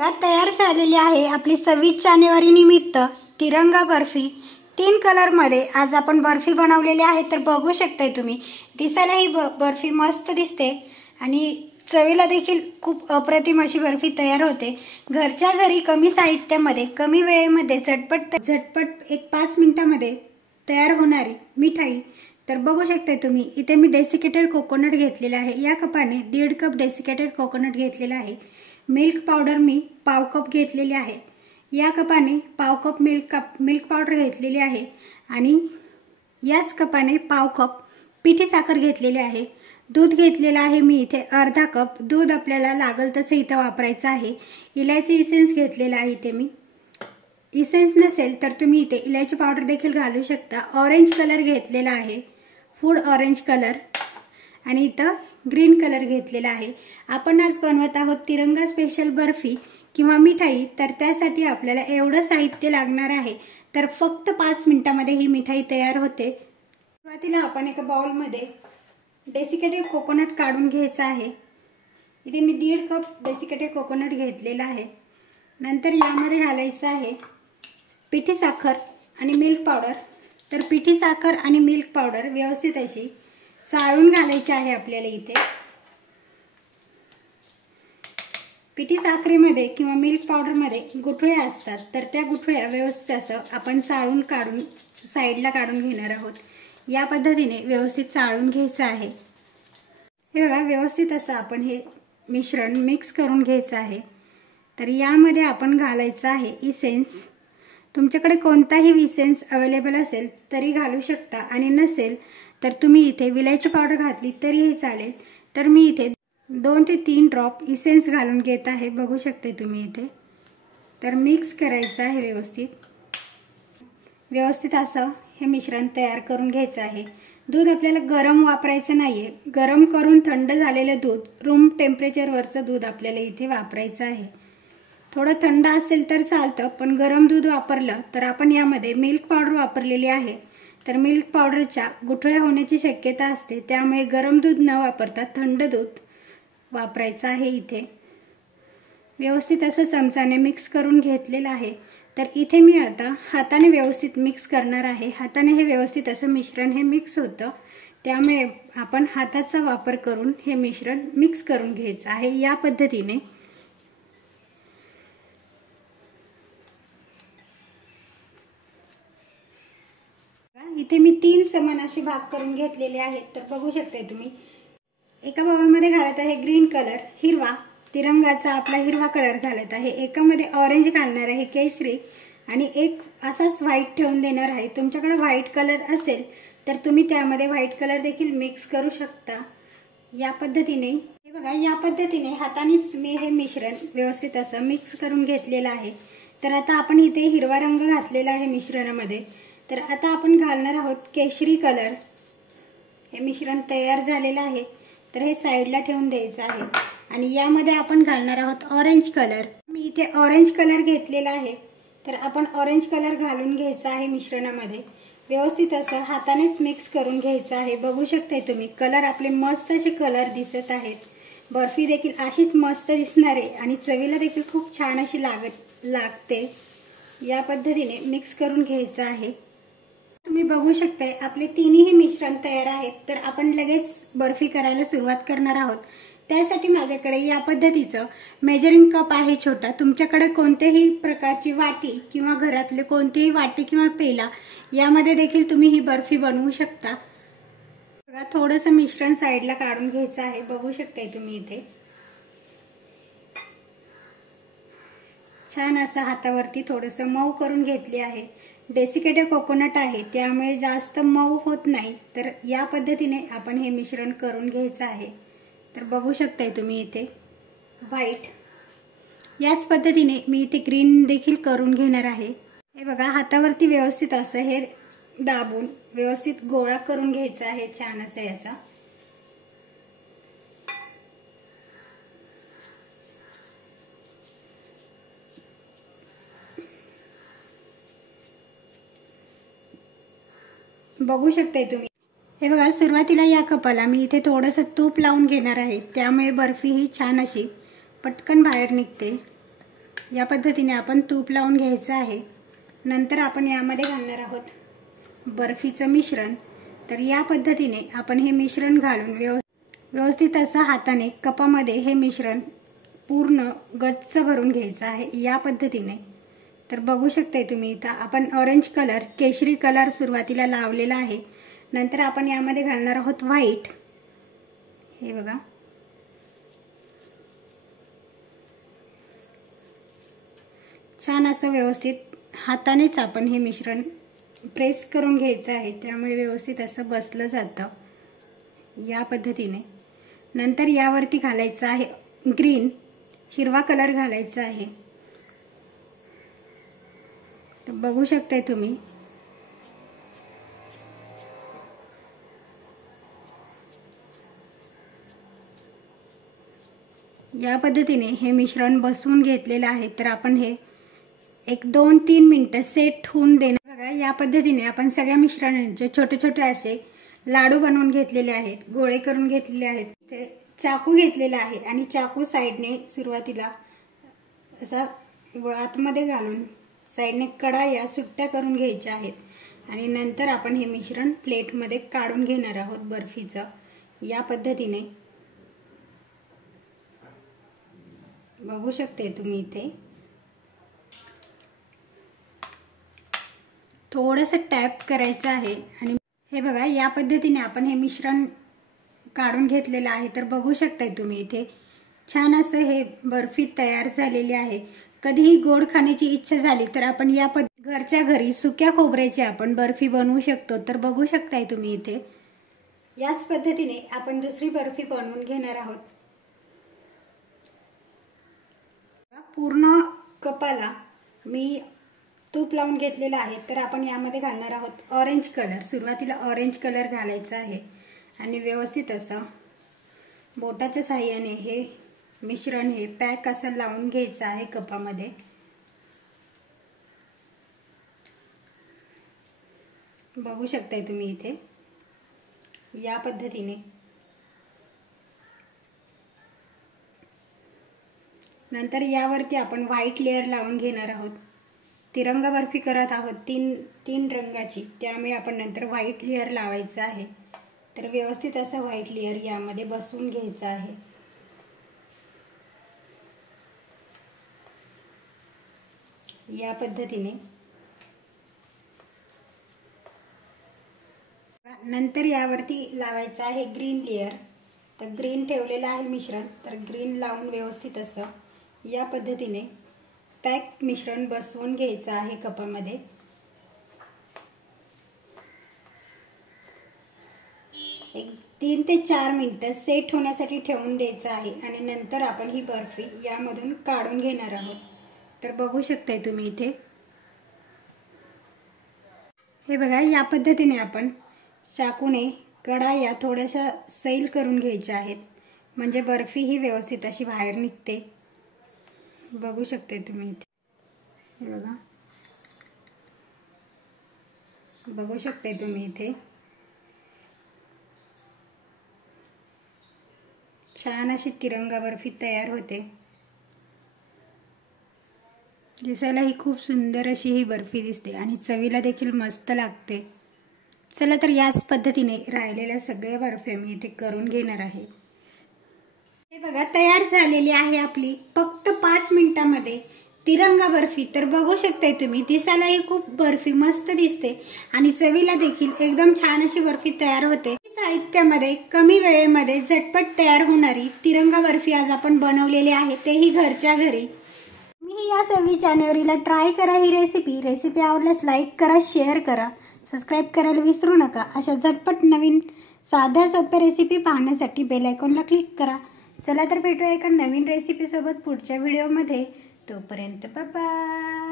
बघा तयार झालेली आहे आपली 26 जानेवारी निमित्त तिरंगा बर्फी। 3 कलरमध्ये आज आपण बर्फी बनवलेली आहे। तर बघू शकताय तुम्ही, दिसायला ही बर्फी मस्त दिसते आणि चवीला देखील खूप अप्रतिम अशी बर्फी तयार होते। घरच्या घरी कमी साहित्यामध्ये कमी वेळेमध्ये झटपट एक 5 मिनिटांमध्ये तयार होणारी मिठाई। तर बघू शकताय तुम्ही, इथे मी डेसिकेटेड कोकोनट घेतलेला आहे। या कपाने 1.5 कप डेसिकेटेड कोकोनट घेतलेला आहे। मिल्क पावडर मी पाव कप घेतलेली आहे। या कपाने पाव कप मिल्क पावडर घेतलेली आहे आणि याच कपाने पाव कप पिठी साखर घेतलेली आहे। दूध घेतलेला आहे मी इथे अर्धा कप। दूध आपल्याला लागल तसे इथे वापरायचं आहे। इलायची इसेन्स घेतलेला आहे इथे मी। इसेन्स नसेल तर तुम्ही इथे इलायची पावडर देखील घालू शकता। ऑरेंज कलर घेतलेला आहे, फूड ऑरेंज कलर, आणि इथं ग्रीन कलर घेतलेला आहे। आपण आज बनवत आहोत तिरंगा स्पेशल बर्फी किंवा मिठाई। तर त्यासाठी आपल्याला एवढं साहित्य लागणार आहे। तर फक्त 5 मिनिटांमध्ये ही मिठाई तयार होते। सुरुवातीला आपण एका बाउलमध्ये डेसिकेटेड कोकोनट काढून घ्यायचा आहे। इथे मी 1.5 कप डेसिकेटेड कोकोनट घेतलेला आहे। नंतर यामध्ये घालायचं आहे पिठी साखर आणि मिल्क पावडर। तर पिठी साखर आणि मिल्क पावडर व्यवस्थित अशी चाळून घालायची आहे आपल्याला। इथे पिठी साखरेमध्ये किंवा मिल्क पावडरमध्ये गुठळ्या असतात, तर त्या गुठळ्या व्यवस्थित असं आपण चाळून काढून साईडला काढून घेणार आहोत। या पद्धतीने व्यवस्थित चाळून घ्यायचं आहे। हे बघा, व्यवस्थित असं आपण हे मिश्रण मिक्स करून घ्यायचं आहे। तर यामध्ये आपण घालायचं आहे इसेन्स। तुमच्याकडे कोणताही इसेन्स अवेलेबल असेल तरी घालू शकता आणि नसेल तर तुम्ही इथे विलायची पावडर घातली तरीही चालेल। तर मी इथे 2 ते 3 ड्रॉप इसेन्स घालून घेत आहे। बघू शकते तुम्ही इथे। तर मिक्स करायचं आहे व्यवस्थित असं हे मिश्रण तयार करून घ्यायचं आहे। दूध आपल्याला गरम वापरायचं नाहीये। गरम करून थंड झालेले दूध, रूम टेम्परेचरवरचं दूध आपल्याला इथे वापरायचं आहे। थोडं थंड असेल तर चालतं, पण गरम दूध वापरलं तर आपण यामध्ये मिल्क पावडर वापरलेली आहे। तर मिल्क पावडरच्या गुठळ्या होण्याची शक्यता असते, त्यामुळे गरम दूध न वापरता थंड दूध वापरायचं आहे। इथे व्यवस्थित असं चमचाने मिक्स करून घेतलेलं आहे। तर इथे मी आता हाताने व्यवस्थित मिक्स करणार आहे। हाताने हे व्यवस्थित असं मिश्रण हे मिक्स होतं, त्यामुळे आपण हाताचा वापर करून हे मिश्रण मिक्स करून घ्यायचं आहे। या पद्धतीने इथे मी 3 समान असे भाग करून घेतलेले आहेत। तर बघू शकताय तुम्ही, एका बाउलमध्ये घालत आहे ग्रीन कलर, हिरवा तिरंगाचा आपला हिरवा कलर घालत आहे। एकामध्ये ऑरेंज घालणार आहे, केशरी, आणि एक असाच व्हाईट ठेवून देणार आहे। तुमच्याकडे व्हाईट कलर असेल तर तुम्ही त्यामध्ये व्हाईट कलर देखील मिक्स करू शकता। या पद्धतीने हे बघा, या पद्धतीने हातानेच मी हे मिश्रण व्यवस्थित असं मिक्स करून घेतलेलं आहे। तर आता आपण इथे हिरवा रंग घातलेला आहे मिश्रणामध्ये। तर आता आपण घालणार आहोत केशरी कलर। हे मिश्रण तयार झालेलं आहे, तर हे साईडला ठेवून द्यायचं आहे। आणि यामध्ये आपण घालणार आहोत ऑरेंज कलर। मी इथे ऑरेंज कलर घेतलेला आहे। तर आपण ऑरेंज कलर घालून घ्यायचा आहे मिश्रणामध्ये। व्यवस्थित असं हातानेच मिक्स करून घ्यायचं आहे। बघू शकताय तुम्ही, कलर आपले मस्त असे कलर दिसत आहेत। बर्फी देखील अशीच मस्त दिसणार आहे आणि चवीला देखील खूप छान अशी लागते। या पद्धतीने मिक्स करून घ्यायचं आहे। तुम्ही बघू शकताय आपले तिन्ही मिश्रण तयार आहेत। तर आपण लगेच बर्फी करायला सुरुवात करणार आहोत। त्यासाठी माझ्याकडे या पद्धतीचं मेजरिंग कप आहे छोटा। तुमच्याकडे कोणत्याही प्रकारची वाटी किंवा घरातले कोणतीही वाटी किंवा पेला, यामध्ये देखील तुम्ही ही बर्फी बनवू शकता। बघा, थोडंसं मिश्रण साईडला काढून घ्यायचं आहे। बघू शकताय तुम्ही इथे छान असं हातावरती थोडंसं मऊ करून घेतले आहे। डेसिकेटेड कोकोनट आहे, त्यामुळे जास्त मऊ होत नाही। तर या पद्धतीने आपण हे मिश्रण करून घ्यायचं आहे। तर बघू शकताय तुम्ही इथे व्हाईट, याच पद्धतीने मी इथे ग्रीन देखील करून घेणार आहे। हे बघा, हातावरती व्यवस्थित असं हे दाबून व्यवस्थित गोळा करून घ्यायचा आहे छान असं याचा। बघू शकताय तुम्ही, हे बघा, सुरुवातीला या कपाला मी इथे थोडंसं तूप लावून घेणार आहे, त्यामुळे बर्फी ही छान अशी पटकन बाहेर निघते। या पद्धतीने आपण तूप लावून घ्यायचं आहे। नंतर आपण यामध्ये घालणार आहोत बर्फीचं मिश्रण। तर या पद्धतीने आपण हे मिश्रण घालून व्यवस्थित असं हाताने कपामध्ये हे मिश्रण पूर्ण गच्च भरून घ्यायचं आहे या पद्धतीने। तर बघू शकताय तुम्ही इथं आपण ऑरेंज कलर, केशरी कलर सुरुवातीला लावलेला आहे। नंतर आपण यामध्ये घालणार आहोत व्हाईट। हे बघा, छान असं व्यवस्थित हातानेच आपण हे मिश्रण प्रेस करून घ्यायचं आहे, त्यामुळे व्यवस्थित असं बसलं जातं या पद्धतीने। नंतर यावरती घालायचं आहे ग्रीन, हिरवा कलर घालायचा आहे। तर बघू शकताय तुम्ही या पद्धतीने हे मिश्रण बसवून घेतलेलं आहे। तर आपण हे एक 2-3 मिनिटं सेट होऊन देणार। बघा, या पद्धतीने आपण सगळ्या मिश्रणांचे छोटे छोटे असे लाडू बनवून घेतलेले आहेत, गोळे करून घेतलेले आहेत। ते चाकू घेतलेला आहे आणि चाकू साइडने सुरुवातीला असा आतमध्ये घालून साइडने कडा या सुट्ट्या करून घ्यायच्या आहेत आणि नंतर आपण हे मिश्रण प्लेटमध्ये काढून घेणार आहोत बर्फीचं या पद्धतीने। बघू शकते तुम्ही इथे थोडंसं टॅप करायचं आहे आणि हे बघा, या पद्धतीने आपण हे मिश्रण काढून घेतलेलं आहे। तर बघू शकताय तुम्ही इथे छान असं हे बर्फी तयार झालेली आहे। कधीही गोड खाण्याची इच्छा झाली तर आपण या घरच्या घरी सुक्या खोबऱ्याची आपण बर्फी बनवू शकतो। तर बघू शकताय तुम्ही इथे याच पद्धतीने आपण दुसरी बर्फी बनवून घेणार आहोत। पूर्ण कपाला मी तूप लावून घेतलेलं आहे। तर आपण यामध्ये घालणार आहोत ऑरेंज कलर। सुरुवातीला ऑरेंज कलर घालायचा आहे आणि व्यवस्थित असं बोटाच्या साहाय्याने हे मिश्रण हे पॅक असं लावून घ्यायचं आहे कपामध्ये। बघू शकताय तुम्ही इथे या पद्धतीने। नंतर यावरती आपण व्हाईट लेयर लावून घेणार आहोत। तिरंगा बर्फी करत आहोत तीन रंगाची, त्यामुळे आपण नंतर व्हाईट लेयर लावायचं आहे। तर व्यवस्थित असं व्हाईट लेयर यामध्ये बसवून घ्यायचं आहे। या पद्धतीने नंतर यावरती लावायचं आहे ग्रीन लेयर। तर ग्रीन ठेवलेलं आहे मिश्रण, तर ग्रीन लावून व्यवस्थित असं या पद्धतीने पॅक मिश्रण बसवून घ्यायचं आहे कपामध्ये। एक 3 ते 4 मिनिटं सेट होण्यासाठी ठेवून द्यायचं आहे आणि नंतर आपण ही बर्फी यामधून काढून घेणार आहोत। तर बघू शकताय तुम्ही इथे हे बघा, या पद्धतीने आपण चाकूने कडा या थोड्याशा सैल करून घ्यायच्या आहेत, म्हणजे बर्फी ही व्यवस्थित अशी बाहेर निघते। बघू शकताय तुम्ही इथे हे बघा, बघू शकताय तुम्ही इथे छान अशी तिरंगा बर्फी तयार होते। दिसायला ही खूप सुंदर अशी ही बर्फी दिसते आणि चवीला देखील मस्त लागते। चला तर याच पद्धतीने राहिलेल्या सगळ्या बर्फ्या मी इथे करून घेणार आहे। हे बघा, तयार झालेली आहे आपली फक्त 5 मिनिटांमध्ये तिरंगा बर्फी। तर बघू शकताय तुम्ही दिसायला ही खूप बर्फी मस्त दिसते आणि चवीला देखील एकदम छान अशी बर्फी तयार होते। साहित्यामध्ये कमी वेळेमध्ये झटपट तयार होणारी तिरंगा बर्फी आज आपण बनवलेली आहे, तेही घरच्या घरी। तुम्ही या 26 जानेवारीला ट्राय करा ही रेसिपी आवडल्यास लाईक करा, शेअर करा, सबस्क्राईब करायला विसरू नका। अशा झटपट नवीन साध्या सोप्या रेसिपी पाहण्यासाठी बेल आयकॉनला क्लिक करा। चला तर भेटूया एका नवीन रेसिपी सोबत पुढच्या व्हिडिओमध्ये। तोपर्यंत बाय बाय।